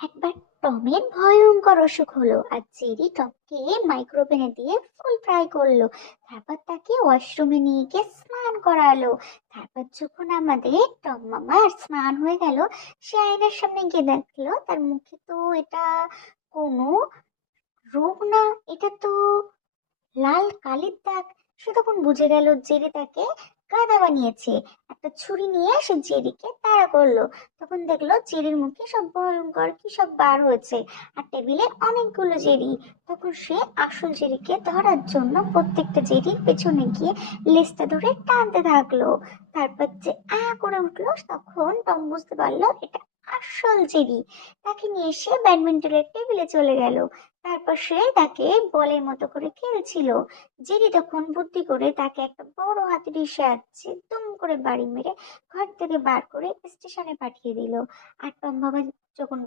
একবার টমের ভয়ঙ্কর অসুখ হলো আর জেরি টমকে মাইক্রোওভেনে দিয়ে ফুল ফ্রাই করলো। তারপর তাকে ওয়াশরুমে নিয়ে গিয়ে স্নান করালো। তারপর যখন আমাদের টম মামার স্নান হয়ে গেল, সে আয়নার সামনে গিয়ে দেখলো তার মুখে তো এটা কোনো রোগ না, এটা তো লাল কালির দাগ। সে তখন বুঝে গেল জেরি তাকে গাধা বানিয়েছে। একটা ছুরি নিয়ে সে জেরিকে তাড়া করলো। তখন দেখলো জেরির মুখে সব ভয়ঙ্কর কি সব বার হয়েছে, আর টেবিলে অনেকগুলো জেরি। তখন সে আসল জেরিকে ধরার জন্য প্রত্যেকটা জেরির পেছনে গিয়ে লেজটা ধরে টানতে থাকলো। তারপর যে করে উঠলো, তখন টম বুঝতে পারলো এটা আসল জেরি। তাকে নিয়ে সে ব্যাডমিন্টনের টেবিলে চলে গেল। তারপর সে তাকে বলের মতো করে খেলছিল। জেরি তখন বুদ্ধি করে তাকে একটা বড় হাতুড়ির সাহায্যে দুম করে বাড়ি মেরে ঘর থেকে বার করে স্টেশনে পাঠিয়ে দিল। আর টম বাবা যখন